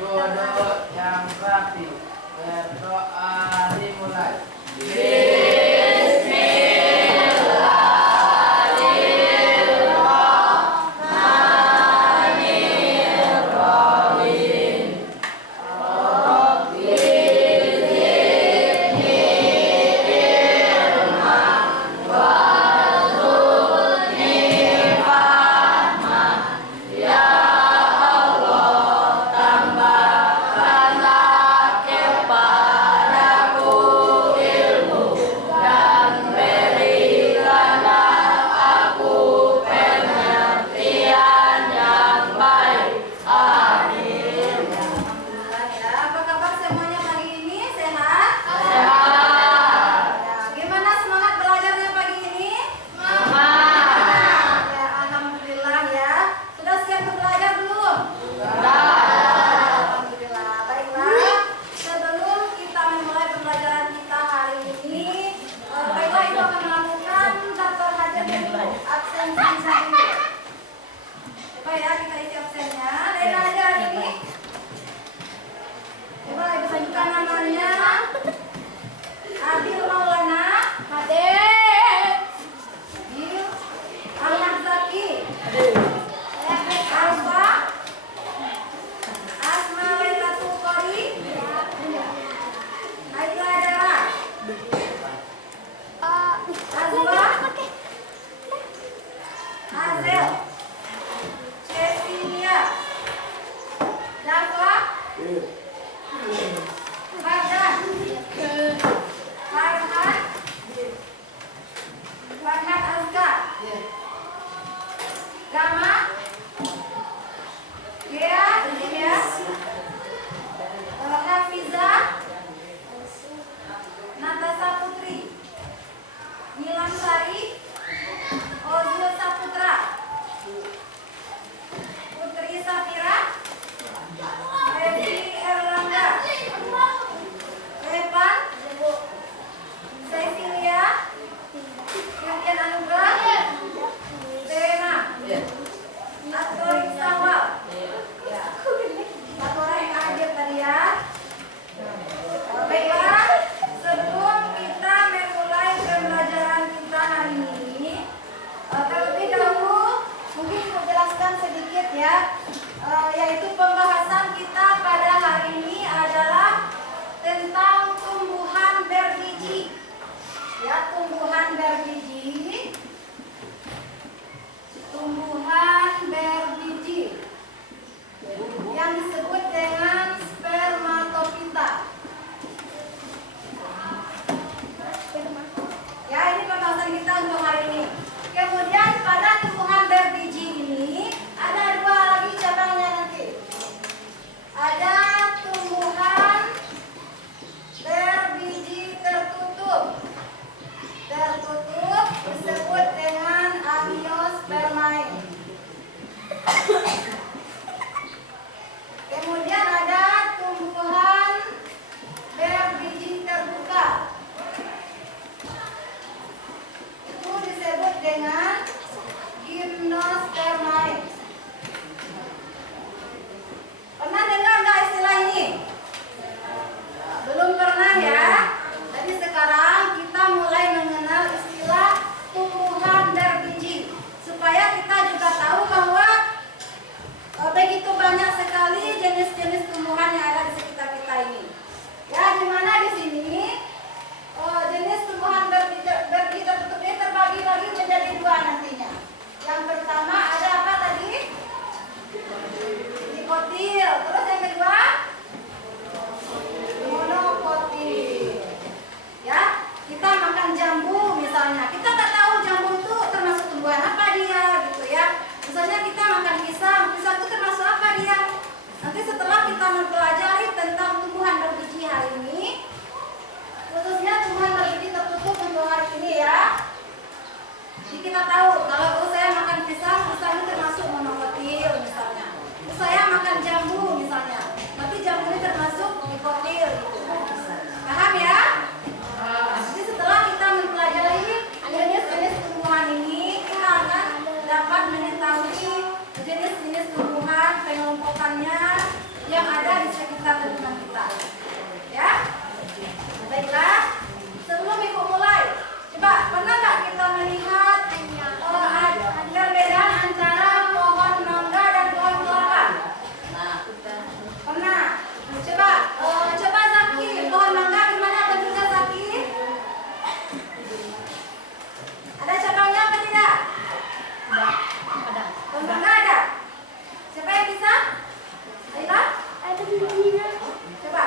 Duduk yang rapi. Berdoa dimulai. Yaitu pembahasan kita pada hari ini adalah tentang tumbuhan berbiji. Ya, tumbuhan berbiji. Tumbuhan berbiji yang disebut dengan spermatofita. Ya, ini pembahasan kita untuk hari ini. Kemudian pada tumbuhan berbiji ini ada dua lagi cabangnya nanti. Ada tumbuhan berbiji tertutup. Tertutup disebut dengan angiospermae. Kemudian ada tumbuhan berbiji terbuka. Itu disebut dengan gymnospermae. Pernah dengar nggak istilah ini? Belum pernah ya? Jadi sekarang kita mulai mengenal istilah tumbuhan berbiji supaya kita juga tahu bahwa begitu banyak sekali jenis-jenis tumbuhan yang ada di sekitar kita ini. Ya, di mana di sini jenis tumbuhan berbiji tertutup ini terbagi lagi menjadi dua nantinya. Yang pertama ada apa tadi? Dikotil. Terus yang kedua? Monokotil. Ya, kita makan jambu misalnya. Kita nggak tahu jambu itu termasuk tumbuhan apa dia, gitu ya. Misalnya kita makan pisang, pisang itu termasuk apa dia? Nanti setelah kita mempelajari tentang tumbuhan berbiji hari ini, khususnya tumbuhan berbiji tertutup untuk hari ini ya. Jadi kita tahu kalau saya makan pisang, pisang itu termasuk monokotil misalnya. Terus saya makan jambu misalnya, tapi jambu ini termasuk dikotil gitu. Paham ya? Jadi setelah kita mempelajari jenis-jenis tumbuhan ini, kita akan dapat mengetahui jenis-jenis tumbuhan, pengelompokannya, yang ada di sekitar lingkungan kita. Ya, baiklah. Sebelum ibu mulai, coba pernah nggak kita melihat perbedaan antara pohon mangga dan pohon kelapa? Pernah. Coba Zaki, pohon mangga gimana bentuknya Zaki? Ada cabangnya apa tidak? Ada. Pohon mangga ada. Siapa yang bisa? Ayolah. Coba.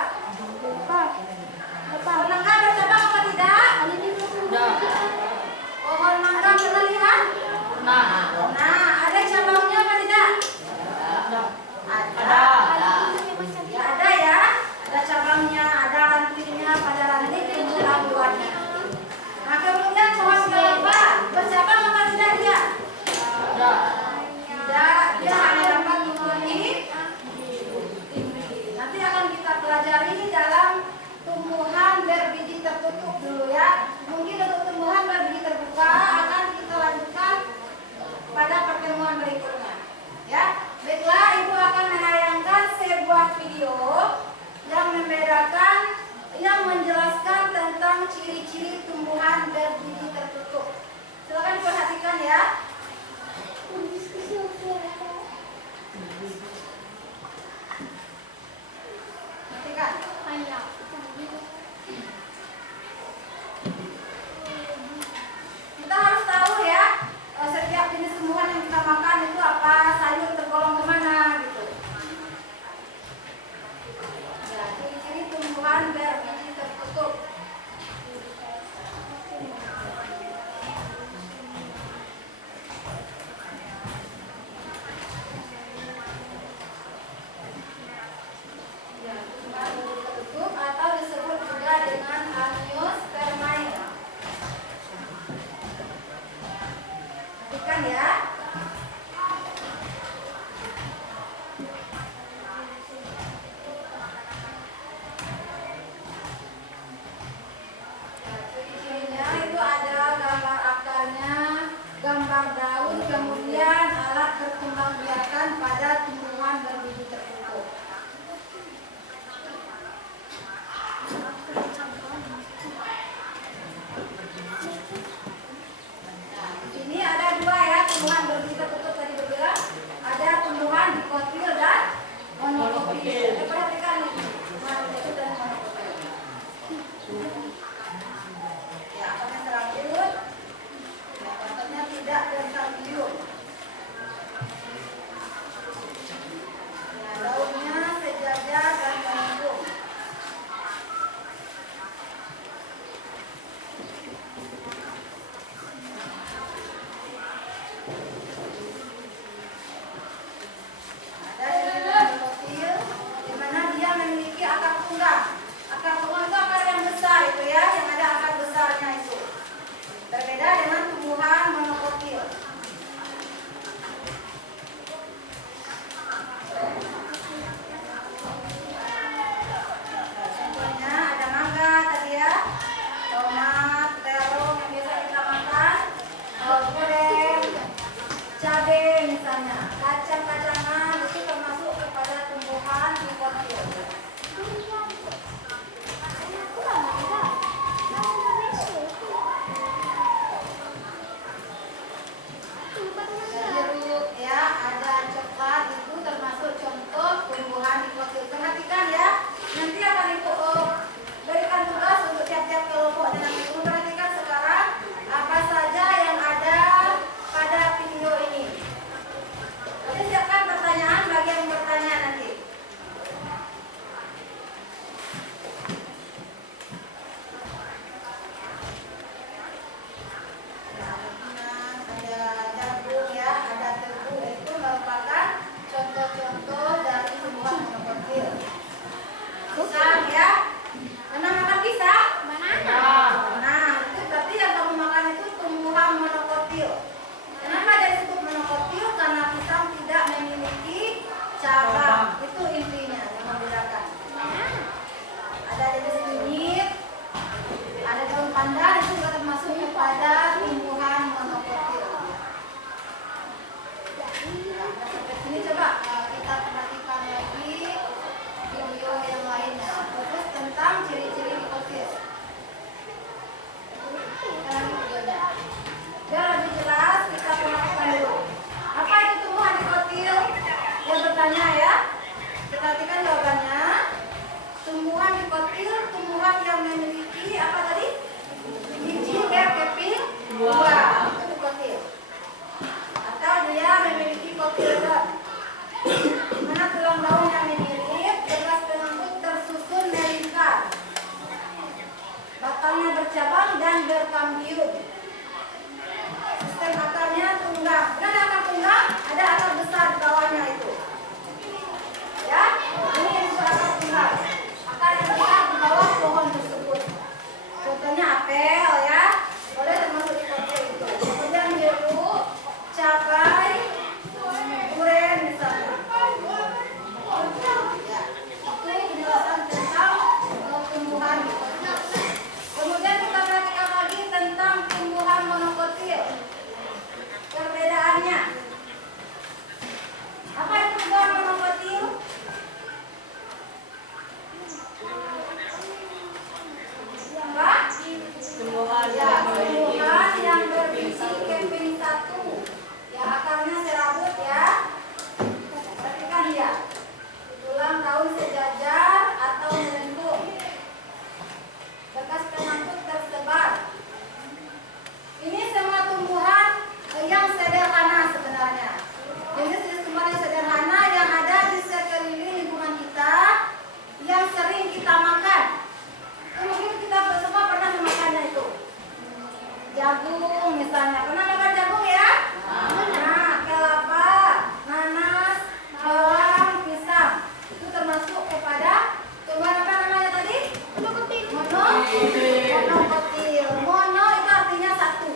jawabannya ya. Perhatikan jawabannya. Tumbuhan dikotil, tumbuhan yang memiliki apa tadi? Biji keping dua. Itu dikotil. Atau dia memiliki kotiledon. Mana tulang daun yang mirip, bekas penangkut tersusun melingkar. Batangnya bercabang dan berkambium. Sistem akarnya tunggang. Benar akar tunggang? Ada akar besar di bawahnya itu. Ya, ini yang disebut akar tunggang. Akar yang besar di bawah pohon tersebut. Contohnya apel ya, boleh termasuk di kotil itu. Kemudian jeruk, cabai, durian misalnya. Ya, itu penjelasan tentang tumbuhan. Kemudian kita perhatikan lagi tentang tumbuhan monokotil. Perbedaannya. Apa itu tumbuhan monokotil? Apa? Tumbuhan Ya, yang memiliki tumbuhan yang berbiji keping satu. Ya, akarnya serabut ya. Perhatikan ya. Tulang daun sejajar atau melengkung. Bekas penangkut tersebar. Ini semua tumbuhan yang sederhana sebenarnya. Jenis tumbuhan yang sederhana yang ada di sekeliling lingkungan kita, yang sering kita makan. Mungkin kita semua pernah memakannya itu. Jagung misalnya, pernah makan jagung ya? Nah, kelapa, nanas, bawang, pisang. Itu termasuk kepada tumbuhan apa namanya tadi? Monokotil. Monokotil. Mono itu artinya satu.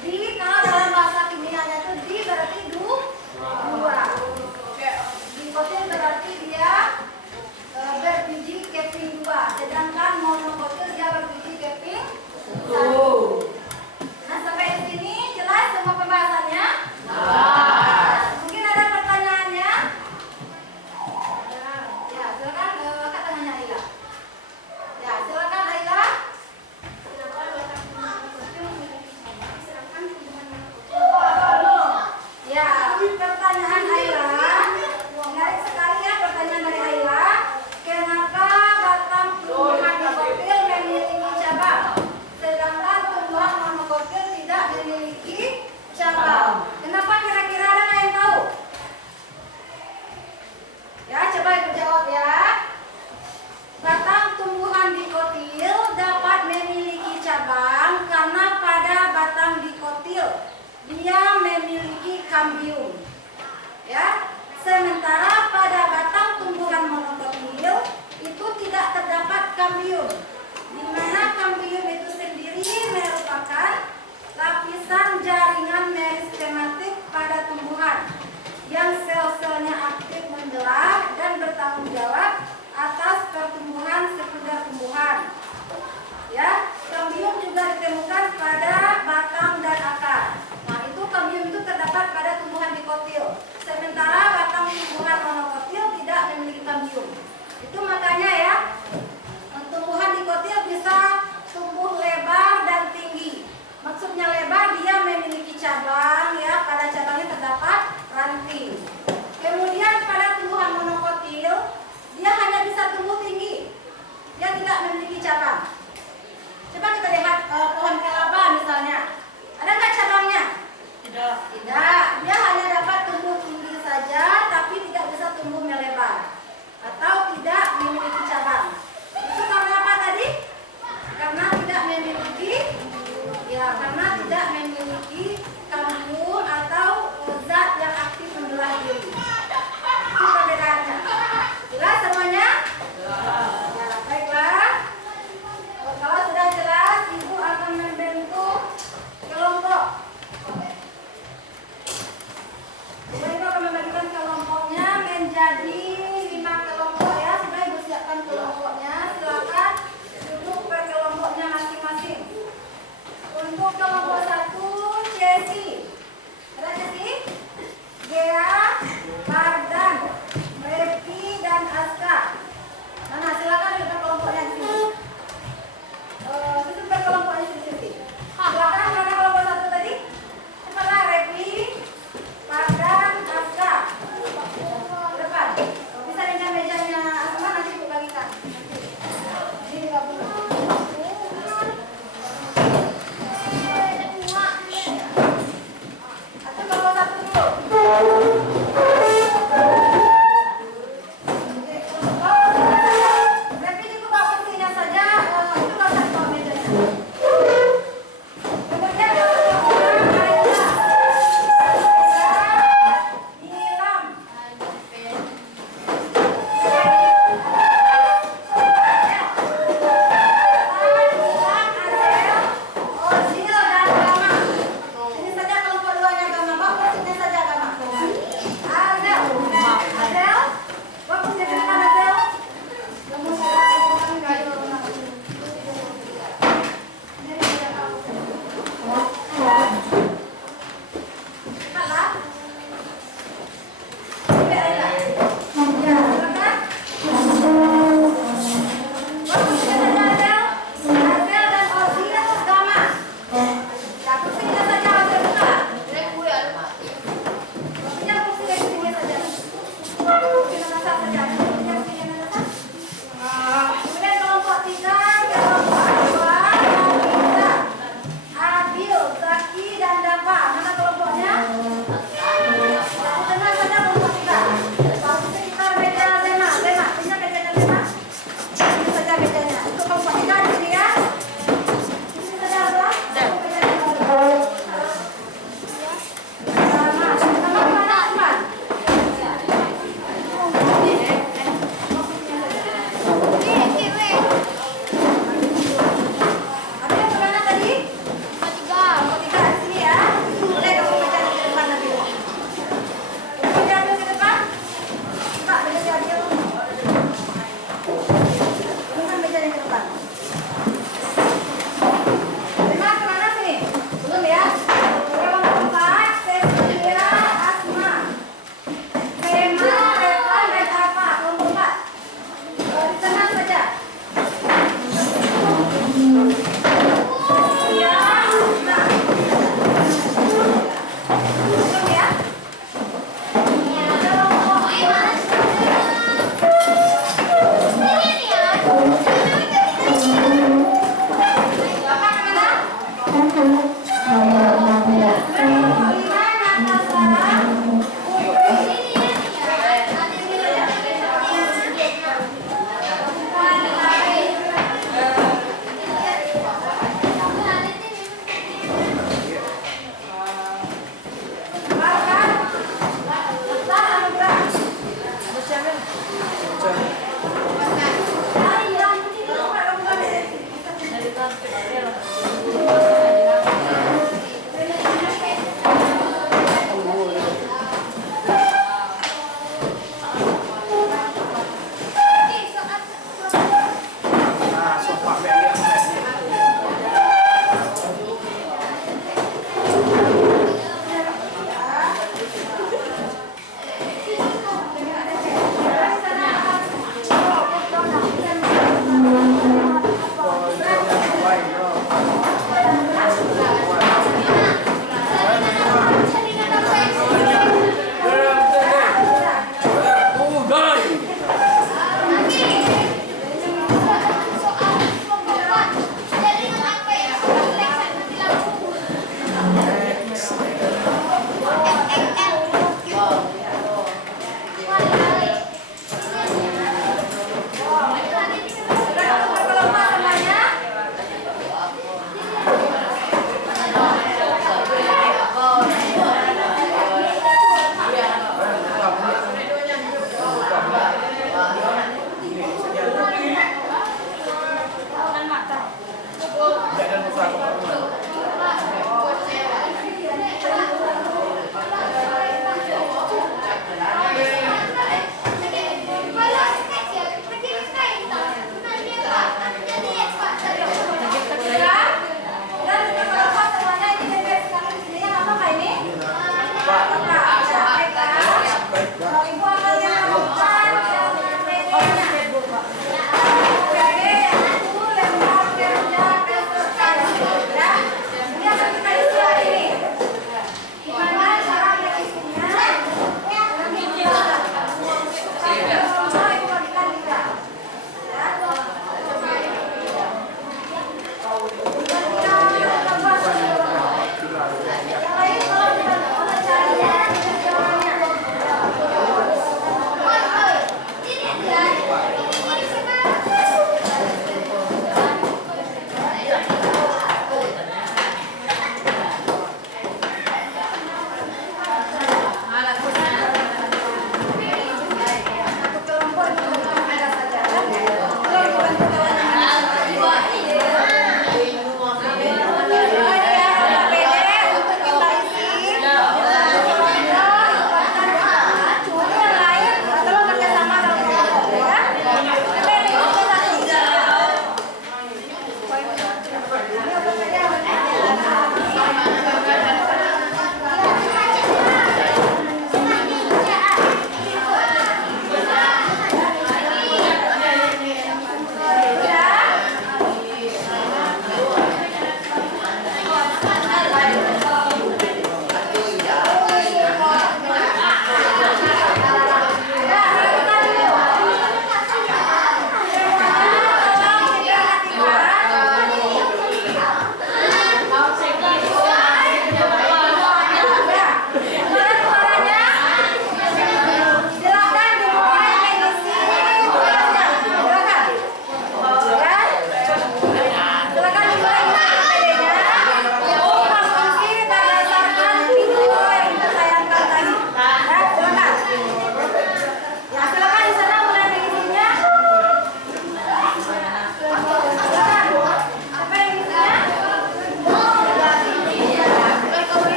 Di kalau dalam bahasa kimianya itu di berarti dua. Dikotil berarti dia berbiji keping dua, sedangkan monokotil dia berbiji keping satu. Nah, sampai di sini jelas semua pembahasannya? Mungkin ada pertanyaannya? Ya, silakan Kak tanya Aila. Ya, silakan Aila. Ya, pertanyaan Aila. Menarik sekali ya pertanyaan dari Aila. Kenapa batang tumbuhan dikotil memiliki cabang, sedangkan tumbuhan monokotil tidak memiliki cabang? Kenapa kira-kira, ada nggak yang tahu? Ya, coba ibu jawab ya. Batang tumbuhan dikotil dapat memiliki cabang karena pada batang dikotil dia memiliki kambium. Ya, sementara pada batang tumbuhan monokotil itu tidak terdapat kambium, di mana kambium itu sendiri merupakan lapisan jaringan meristematik pada tumbuhan yang sel-selnya aktif menggerak dan bertanggung jawab atas pertumbuhan sekunder tumbuhan. Ya, kambium juga ditemukan pada batang dan akar. Nah, itu kambium itu terdapat pada tumbuhan dikotil. Sementara batang tumbuhan monokotil tidak memiliki kambium. Itu makanya ya, tumbuhan dikotil bisa tumbuh lebar dan tinggi. Maksudnya lebar, dia memiliki cabang ya, pada cabangnya terdapat ranting. Kemudian pada tumbuhan monokotil, dia hanya bisa tumbuh tinggi. Dia tidak memiliki cabang. Coba kita lihat pohon kelapa misalnya. Ada nggak cabangnya? Tidak. Dia hanya dapat tumbuh tinggi saja, tapi tidak bisa tumbuh melebar atau tidak memiliki cabang. Itu karena apa tadi? Karena tidak memiliki, ya, karena tidak memiliki kambium atau zat yang aktif membelah diri. Itu perbedaannya. Jelas semuanya? Ya, baiklah. Kalau sudah jelas, ibu akan membentuk kelompok. Ibu akan membagikan kelompoknya menjadi 5 kelompok ya. Sudah ibu siapkan kelompoknya. Silakan duduk per kelompoknya masing-masing. Untuk kelompok 1, Cesi. Ada Cesi? Gea, Mardan, Revi, dan Aska. Nah, silakan duduk per kelompoknya di sini. Duduk per kelompoknya di sini. Silakan, mana kelompok 1 tadi? Cepatlah, Revi, Mardan, Aska.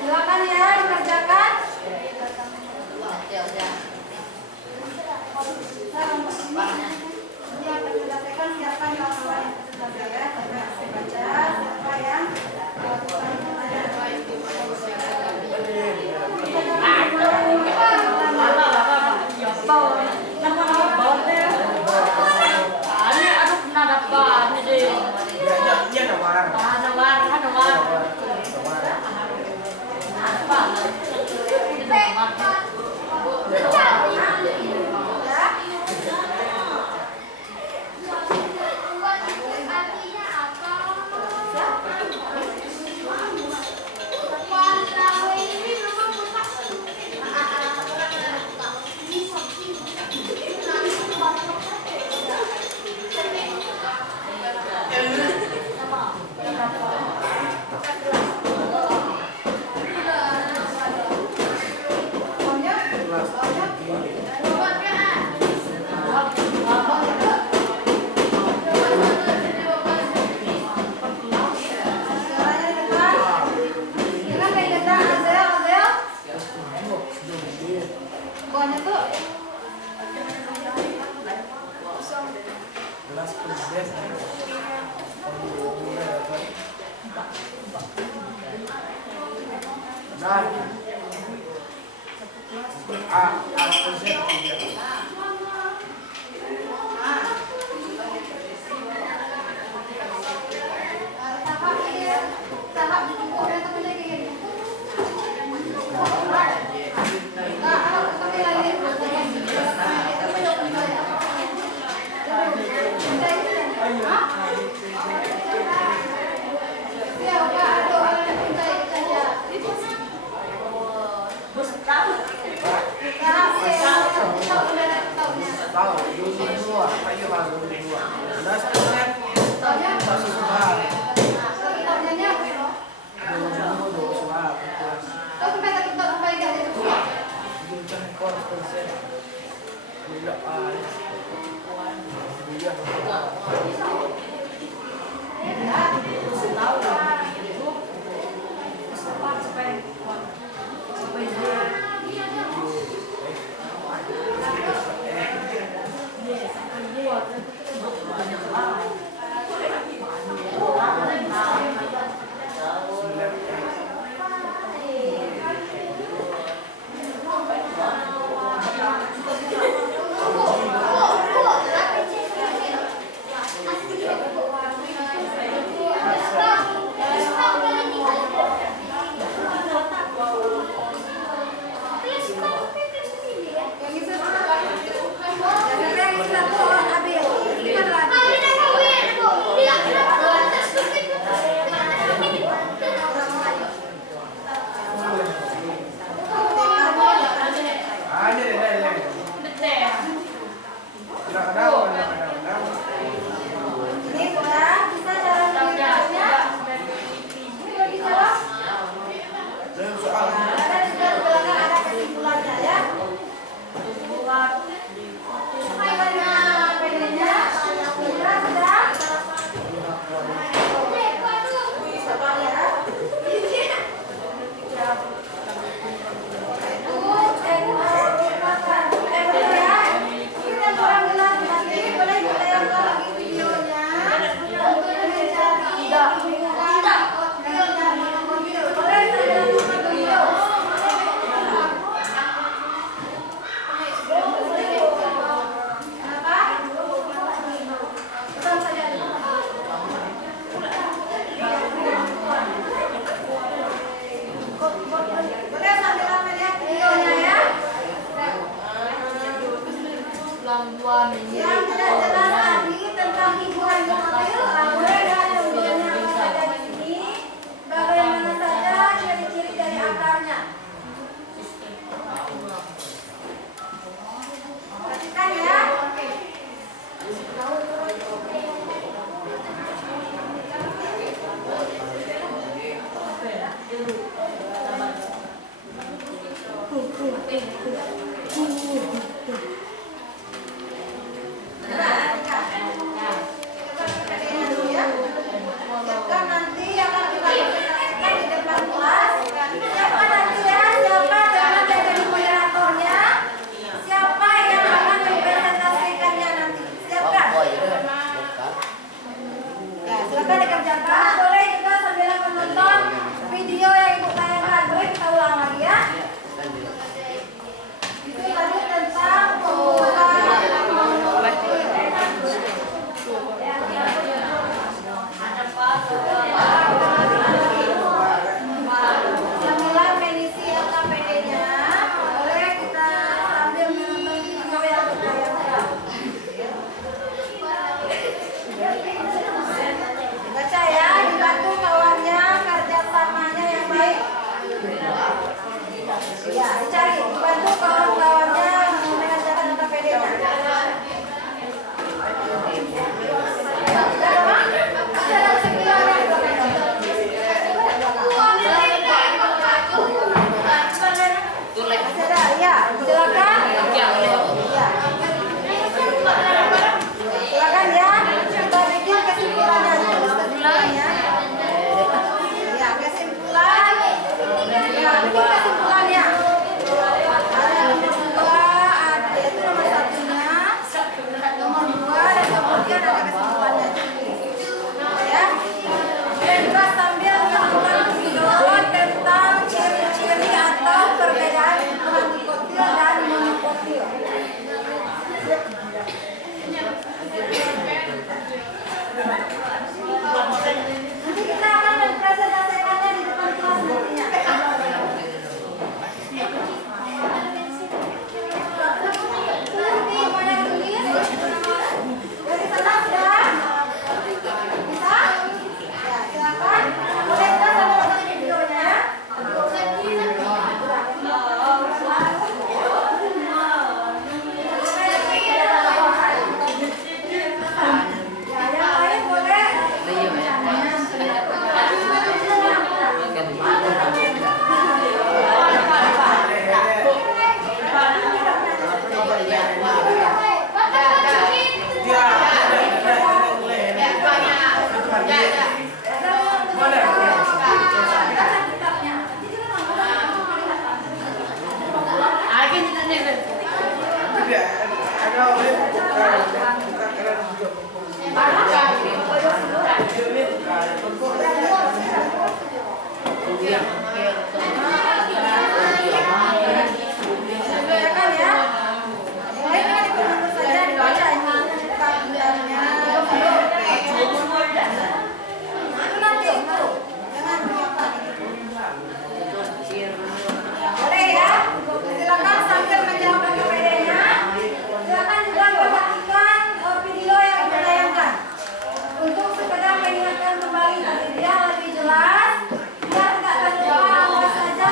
Silakan ya dikerjakan. Ini akan dilakukan siapa yang kawan-kawan yang sudah saya baca, siapa yang Ya, silakan dikerjakan. Boleh juga sambil menonton video yang ibu tayangkan. Boleh kita ulang lagi ya. Itu tadi tentang pembukaan medisi LKPD-nya. Boleh kita sambil menonton video yang ditayangkan. Baca ya, dibantu kawannya, kerjasamanya yang baik. Ya, dicari, dibantu kawan-kawannya mengerjakan LKPD-nya. Ya, silakan. Ya. Silakan ya. Kita bikin kesimpulannya dulu. Kesimpulannya. Ya, kesimpulan. Ya, bikin kesimpulannya. Nomor 2 ada itu nomor 1-nya. Nomor 2 dan kemudian ada kesimpulannya. Ya. Dan juga sambil menonton video tentang ciri-ciri atau perbedaan antikotil dan monokotil. Nanti kita akan mempresentasikannya di depan kelas nantinya. Nanti mau yang tulis dari sana sudah bisa? Ya, silakan. Boleh kita sama nonton videonya. Ya, yang lain boleh. Silakan ya. Mulai dengan dikunjungi saja dibaca tabelnya. Itu nanti itu. Jangan diapakan. Boleh ya. Silakan sambil menjawab LKPD-nya. Silakan juga perhatikan video yang ditayangkan untuk sekedar mengingatkan kembali tadi biar lebih jelas, biar tidak terlupa apa saja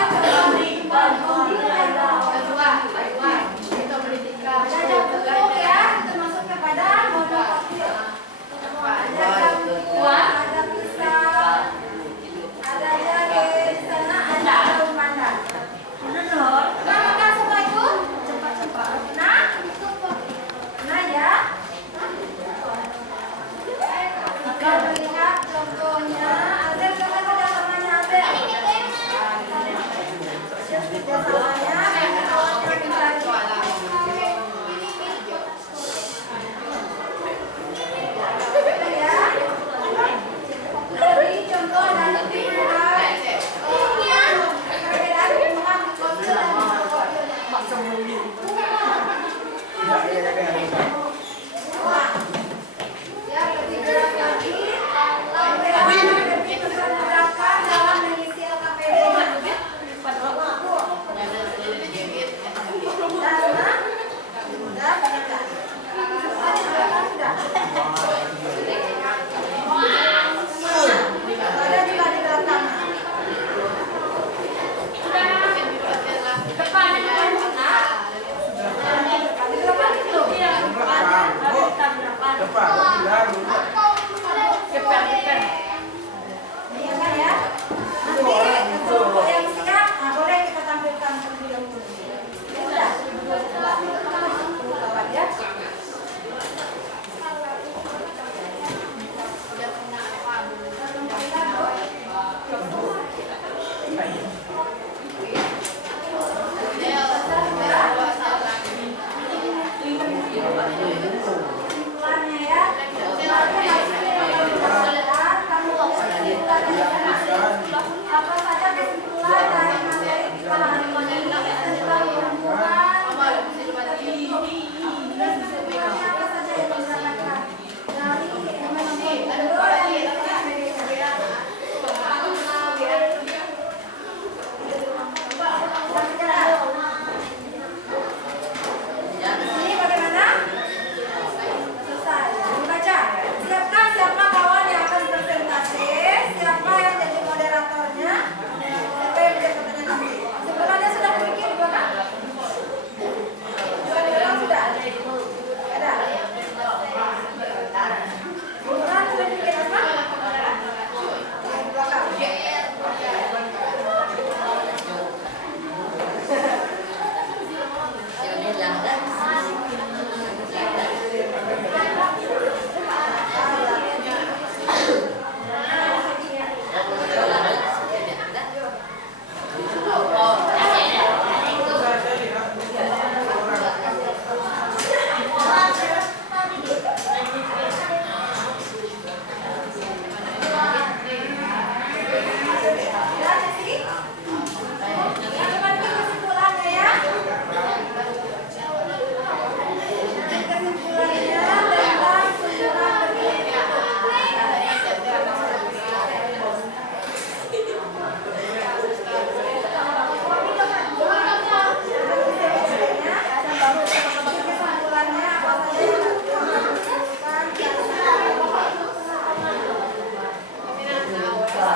Ya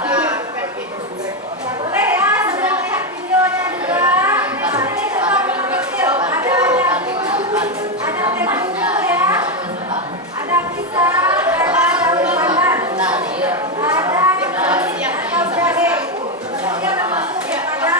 boleh ya, sambil lihat videonya juga. Nah, ini coba kecil. Ada tempe ya, ada pisang, ada daun pandan, ada atau jahe. Dia termasuk kepada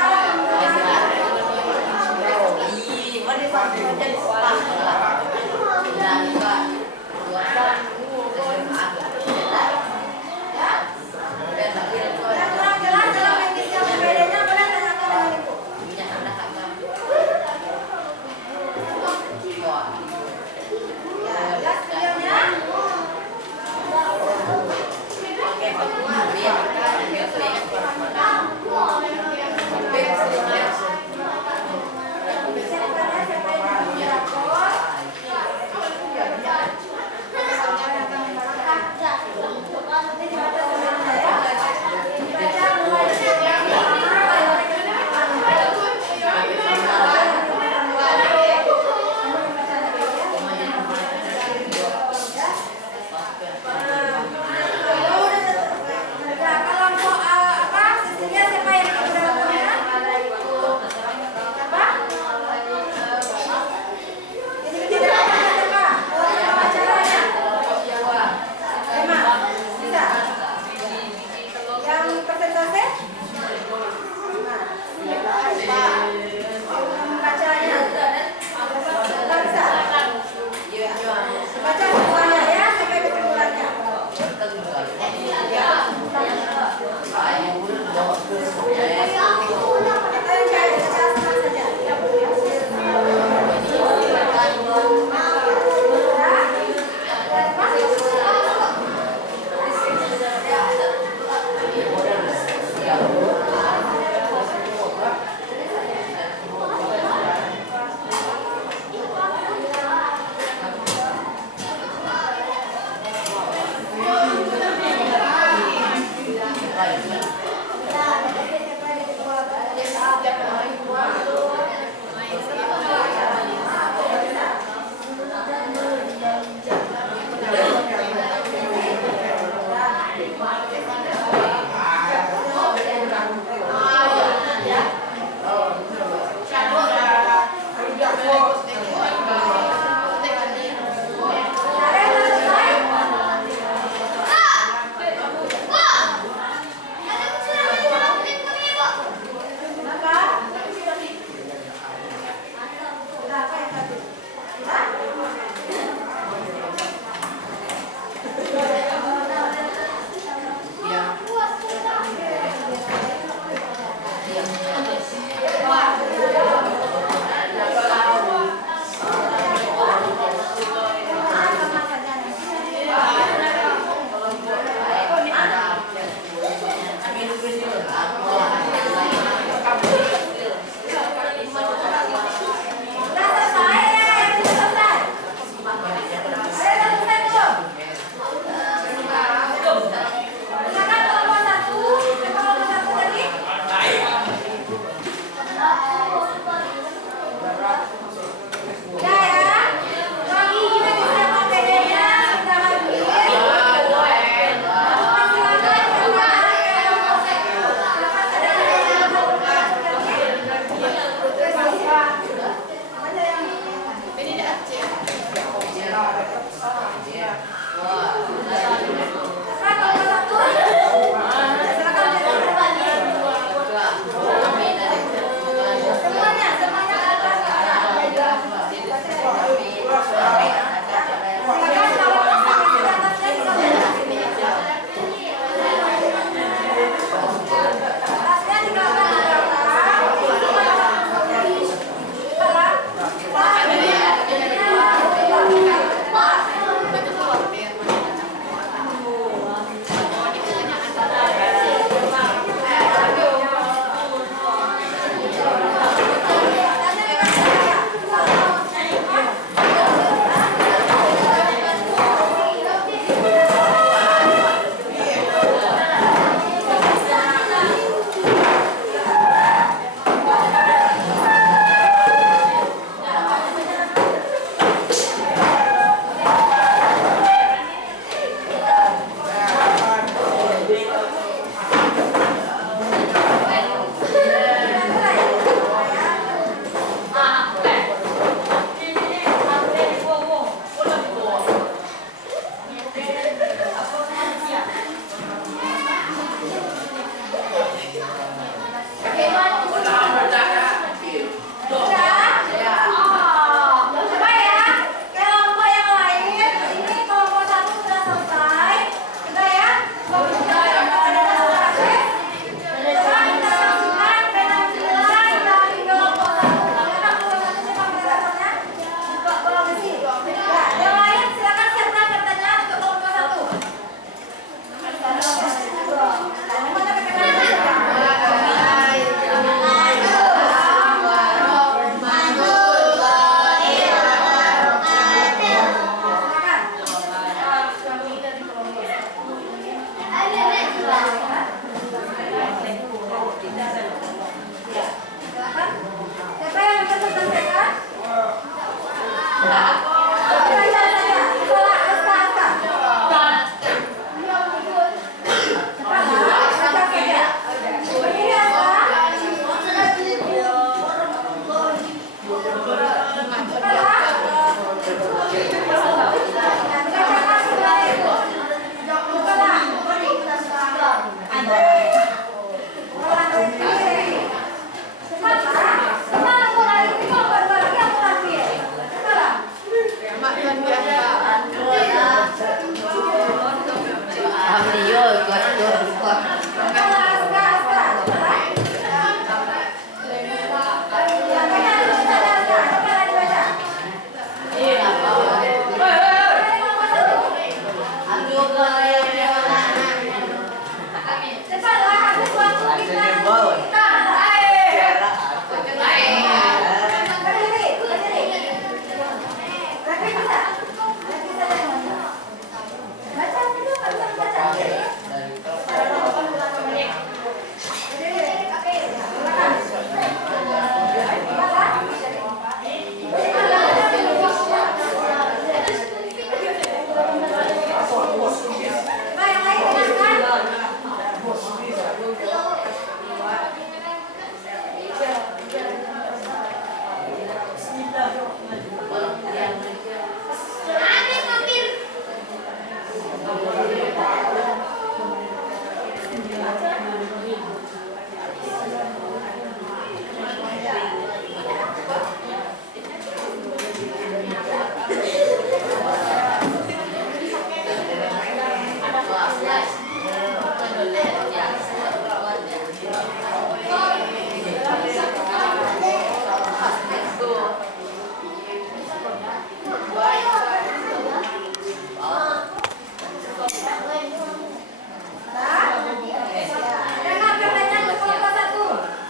Ada nggak pertanyaan untuk kelompok 1?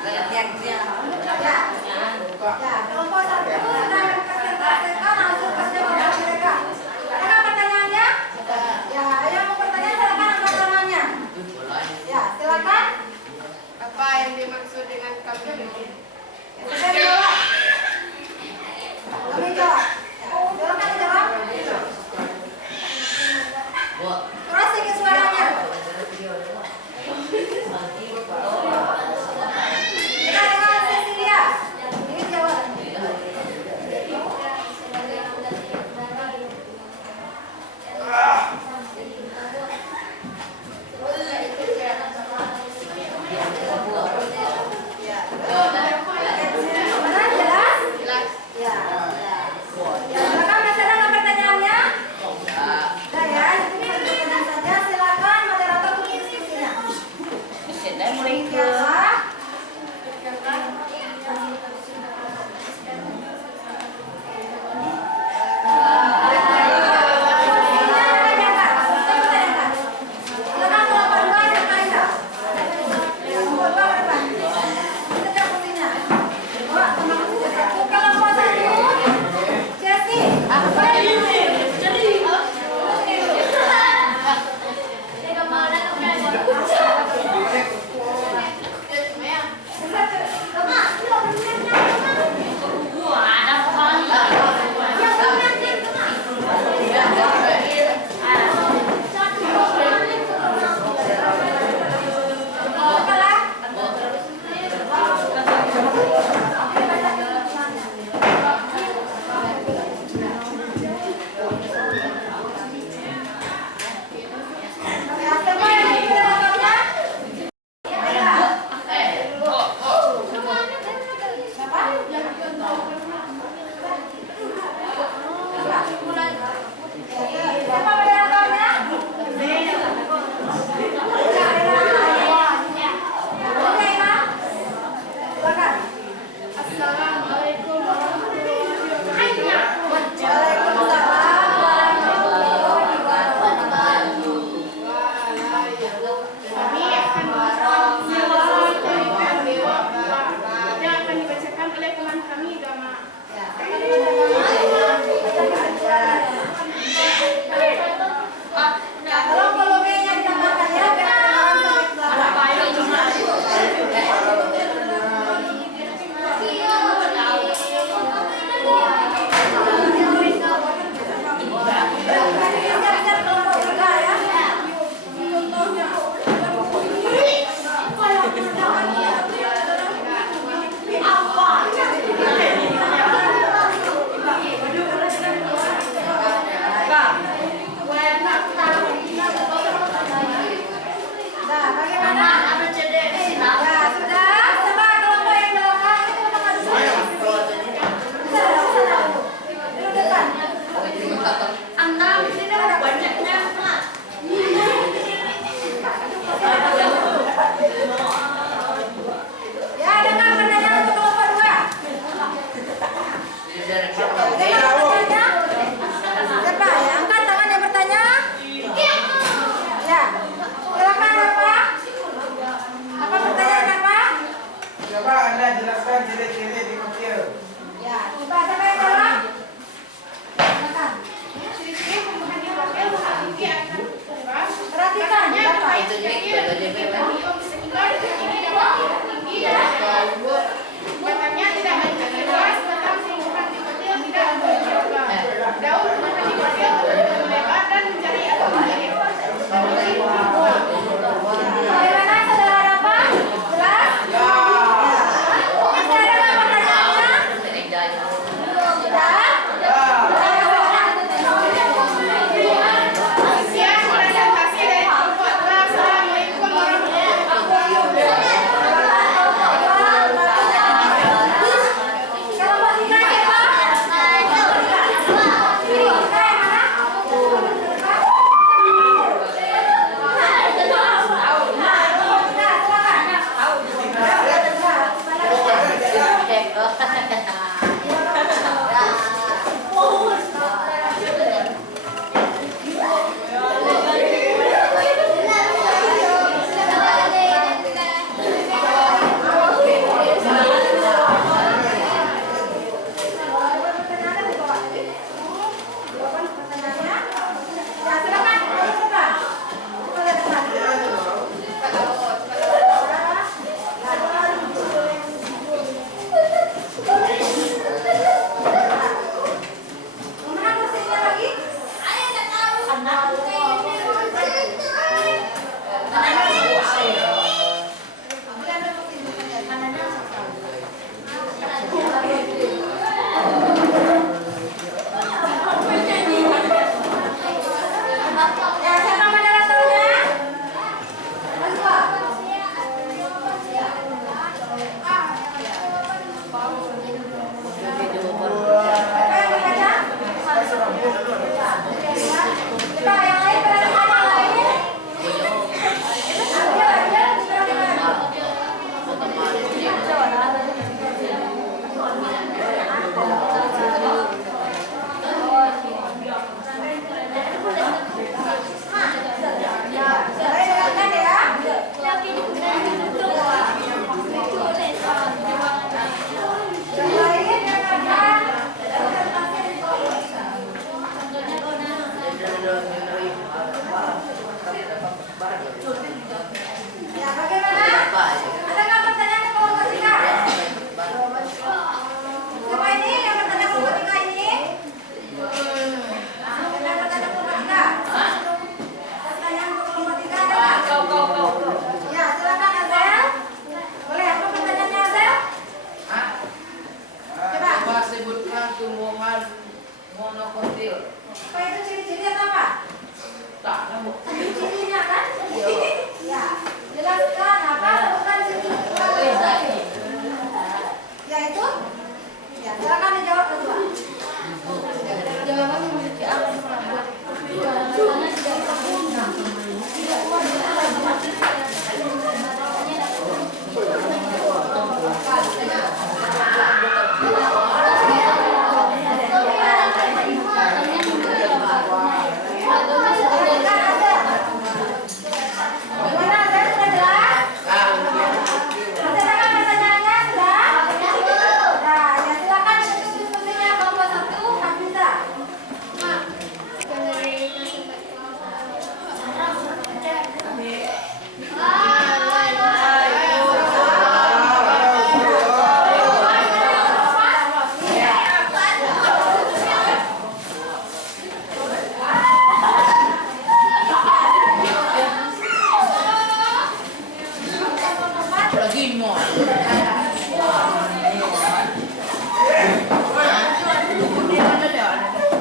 lagi mau.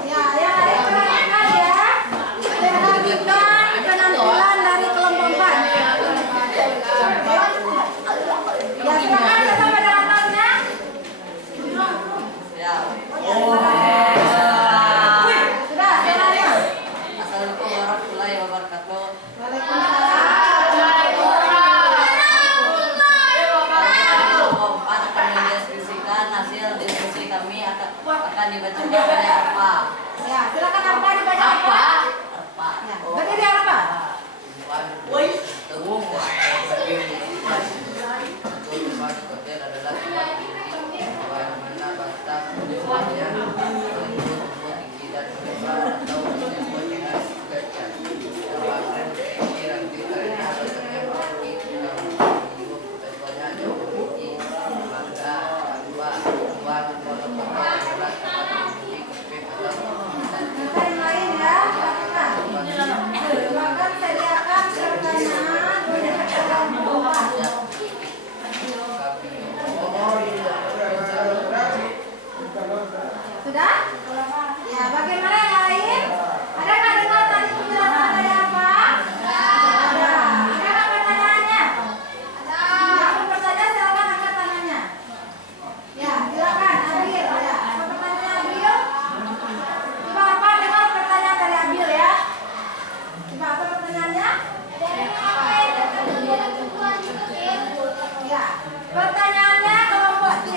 Ya, yang ada penanganan ya. Perhatikan penampilan dari kelompok 4. Ya, silakan siapa moderatornya? Ya. Sudah, semuanya. Assalamualaikum warahmatullahi wabarakatuh. Kelompok 4 akan mendiskusikan hasil diskusi kami akan dibacakan oleh apa? Ya, silakan apa dibaca Apa? Apa? Ya, berdiri apa? Adalah tempat pendidik mana batas usianya tinggi dan lebar atau disebut dengan gajah. Dalam pikiran kita karena batasnya memiliki hidup tentunya jauh tinggi. Maka buat adalah tempat pendidik atau Yang lain ya, silakan. Silakan sediakan pertanyaan untuk kelompok 4. Sudah? Ya, bagaimana yang lain? Ada nggak dengar tadi penjelasan dari apa? Ada. Ada nggak pertanyaannya? Ada. Yang mau bertanya silakan angkat tangannya. Ya, silakan. Abil. Ya. Apa pertanyaan Abil? Coba apa dengar pertanyaan dari Abil ya? Coba apa pertanyaannya? Ya. Pertanyaannya kelompok 4.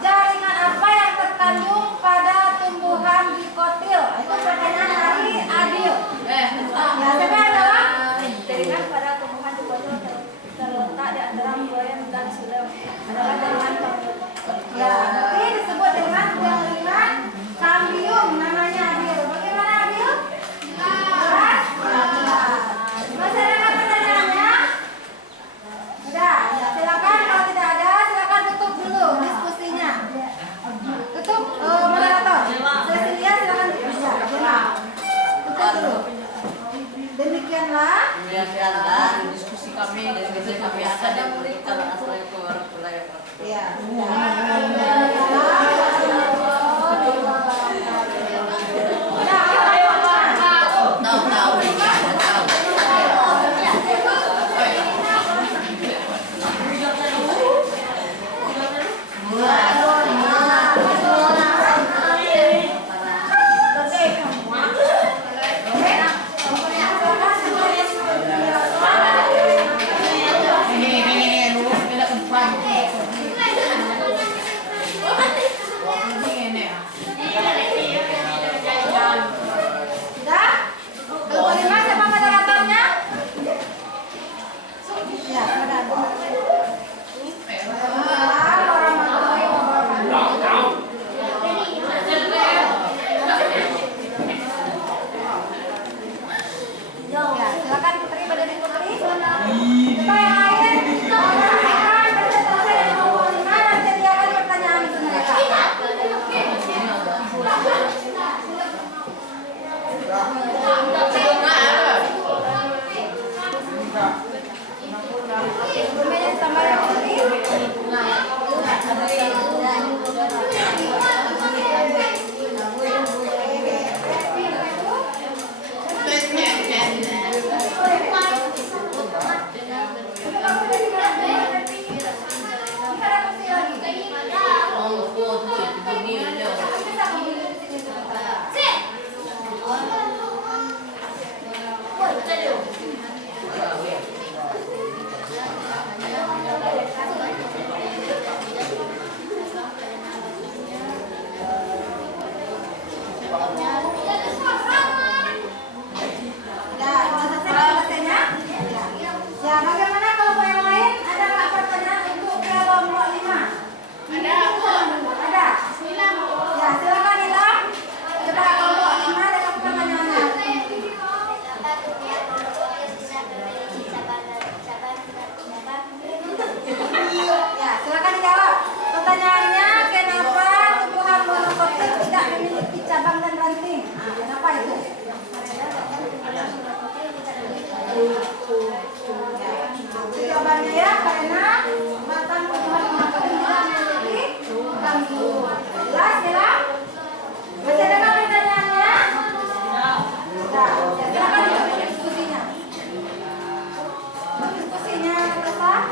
Jaringan apa yang terkandung pada tumbuhan dikotil? Itu pertanyaan dari Adil. Ya, siapa yang jawab? Jaringan pada tumbuhan dikotil terletak di antara phloem dan xilem adalah jaringan kambium. Ya, tapi disebut dengan jaringan kambium namanya Adil. Bagaimana Adil? Jelas? Masih ada nggak pertanyaannya? Sudah, ya, silakan. Kalau tidak ada, silakan tutup dulu diskusinya. Tutup moderator. Cecilia silakan tutup. Ya, tutup dulu. Demikianlah. Demikianlah diskusi kami akan diberikan. Assalamualaikum warahmatullahi wabarakatuh. Ya. Sudah? Kelompok 5 siapa moderatornya? Ya, sudah. Warahmatullahi wabarakatuh. Ya, silakan Putri, berdiri Putri. Coba yang lain, perhatikan presentasi dari kelompok 5 dan sediakan pertanyaan untuk mereka. Sebelumnya ditambah ya Putri. Ya, bagaimana kelompok yang lain? Ada nggak pertanyaan untuk kelompok 5? Ada. Ada. Ya, silakan Ilham. Coba kelompok 5 ada pertanyaannya. Ya, silakan dijawab. Pertanyaannya, kenapa tumbuhan monokotil tidak memiliki cabang dan ranting? Nah, kenapa itu? Diskusinya selesai.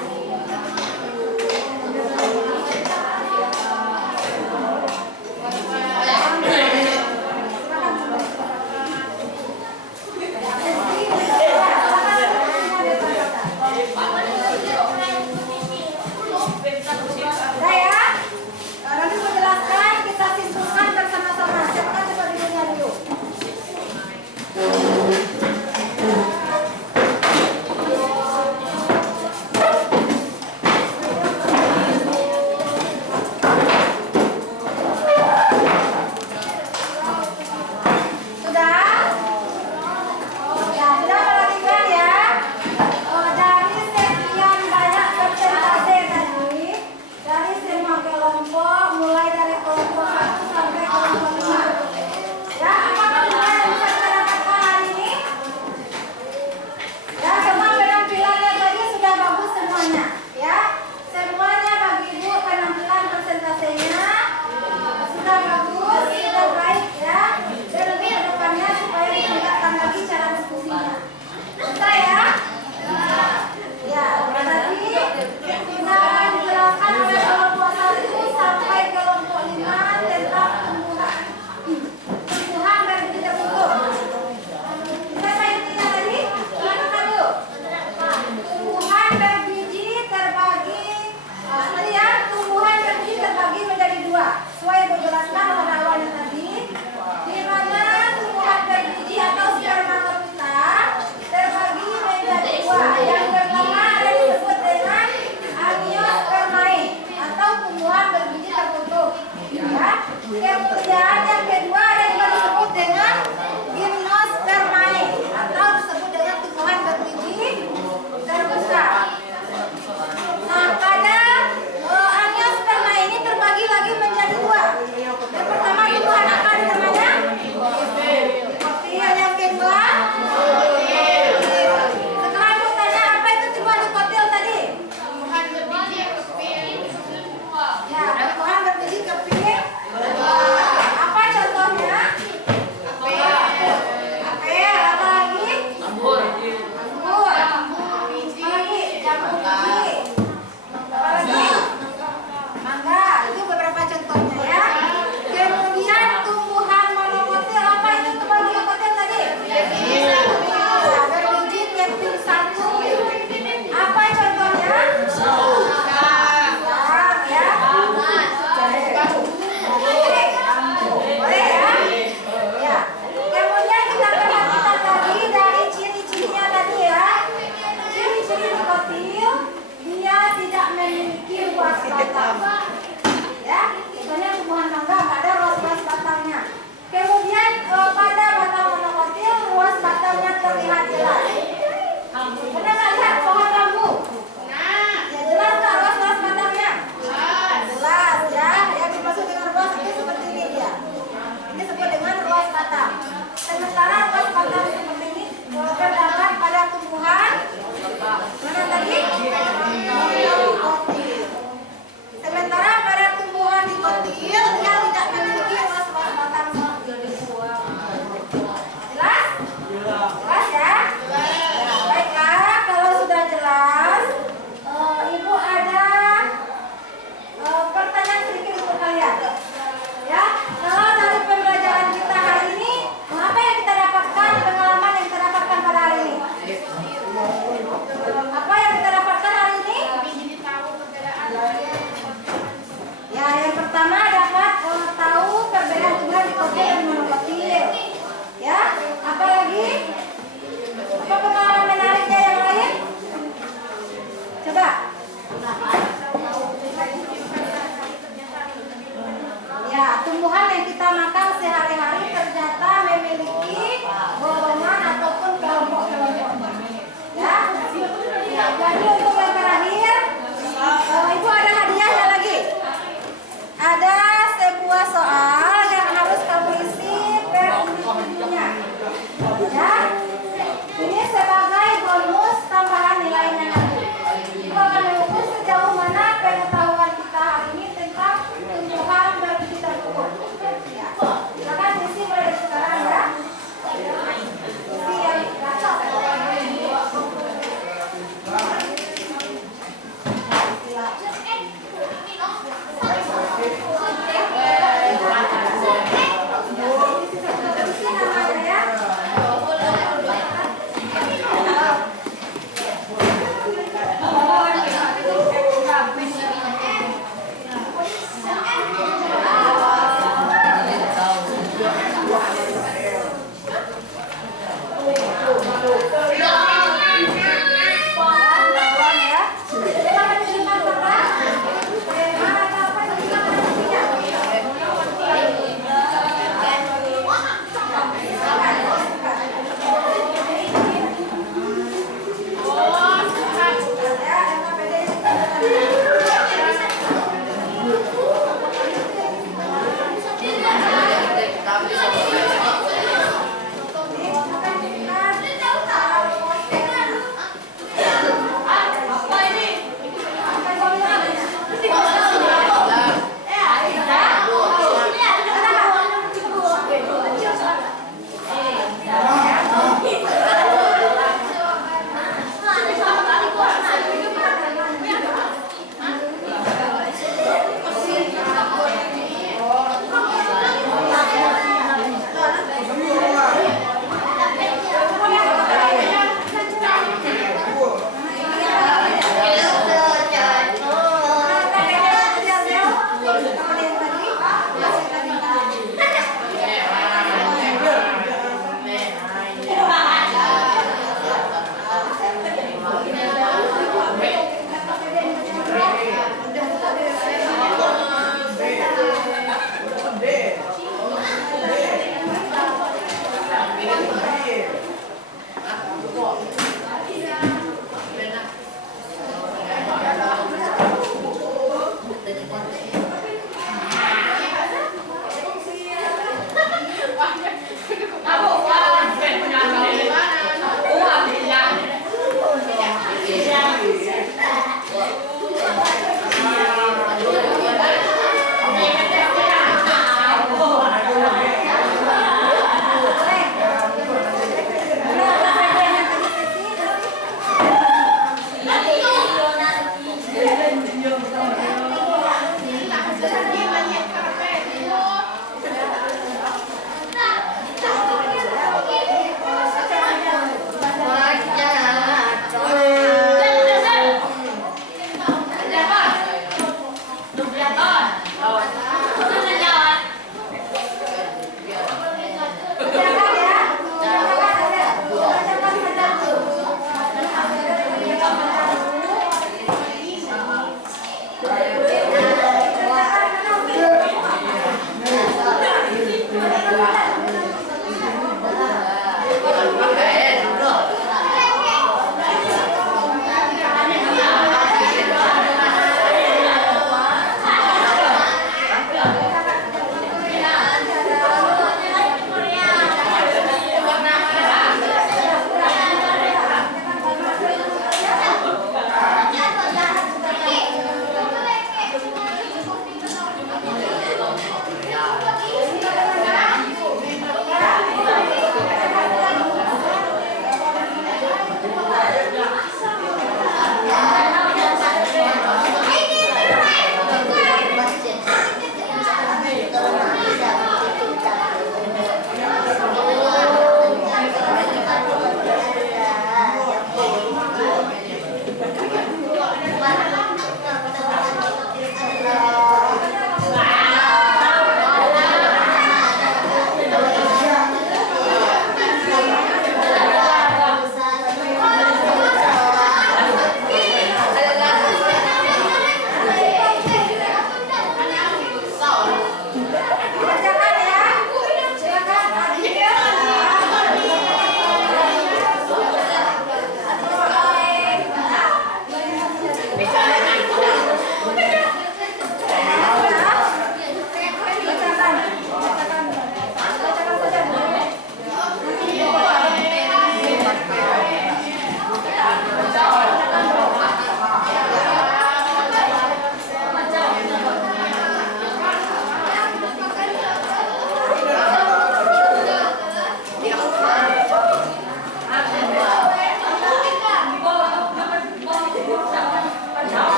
Udah ya. Nanti saya jelaskan, kita simpulkan bersama-sama. Silakan coba dulunya dulu. Sudah? Ya, sudah perhatikan ya. Dari sekian banyak persentase tadi, dari semua kelompok, mulai dari kelompok 1 sampai kelompok 5. Ya, apakah semua yang bisa kita dapatkan hari ini? Ya, semua penampilannya tadi sudah bagus semuanya. Ya, semuanya bagi Ibu penampilan persentasenya sudah bagus, sudah baik ya. Dan lebih ke depannya supaya ditingkatkan lagi cara diskusinya. Bisa ya? Ya, berarti sudah dijelaskan oleh kelompok 1 sampai kelompok 5 tentang tumbuhan dan biji tertutup. Bisa saya intinya tadi? Lakukan dulu. Tumbuhan berbiji terbagi tadi ya, tumbuhan berbiji terbagi menjadi 2. Sesuai yang dijelaskan pada awalnya tadi, di mana tumbuhan berbiji atau spermatofita terbagi menjadi 2. Yang pertama ada disebut dengan Angiospermae atau tumbuhan berbiji tertutup. Ya. Kemudian yang kedua ada juga disebut dengan Gymnospermae atau disebut dengan tumbuhan berbiji terbuka. Nah, pada Angiospermae ini terbagi lagi menjadi 2. Yang pertama tumbuhan apa namanya? Dikotil. Yang kedua setelah Ibu tanya apa itu tumbuhan dikotil tadi? Ya, tumbuhan berbiji keping. Apa contohnya? Apel, apa lagi? Anggur. Apa lagi? Jambu biji. Apa lagi? Mangga. Itu beberapa contohnya ya. Kemudian tumbuhan monokotil. Apa itu tumbuhan monokotil tadi? Berbiji keping 1. Apa contohnya? Ya. Boleh ya? Ya. Kemudian kita perhatikan tadi dari ciri-cirinya tadi ya. Ciri-ciri dikotil, dia tidak memiliki ruas batang. Ya, misalnya tumbuhan mangga nggak ada ruas batangnya. Kemudian pada batang monokotil ruas batangnya terlihat jelas. Pernah nggak lihat pohon bambu? Ya jelas nggak ruas batangnya? Jelas ya. Yang dimaksud dengan ruas itu seperti ini dia. Ini disebut dengan ruas batang. Sementara ruas batang seperti ini terdapat pada tumbuhan mana tadi? Monokotil. Sementara pada tumbuhan dikotil dia tidak memiliki ruas batang seperti ini. Jelas? Jelas ya? Ya, baiklah, kalau sudah jelas, Ibu ada pertanyaan sedikit untuk kalian. Ya, kalau dari pembelajaran kita hari ini, apa yang kita dapatkan, pengalaman yang kita dapatkan pada hari ini? Apa yang kita dapatkan hari ini? Ya, yang pertama dapat tahu perbedaan tumbuhan dikotil dan monokotil. Ya, apa lagi? Apa pengalaman menariknya yang lain? Coba. Ya, tumbuhan yang kita makan sehari-hari ternyata memiliki golongan ataupun kelompok-kelompoknya. Ya. Jadi untuk yang terakhir, Ibu ada hadiahnya lagi. Ada sebuah soal yang harus kamu isi per individunya. Ya. Ini sebagai bonus tambahan nilainya nanti. Ibu akan mengukur sejauh mana pengetahuan kita hari ini tentang tumbuhan berbiji tertutup. Ya. Silakan isi mulai dari sekarang ya. Isi yang Iya.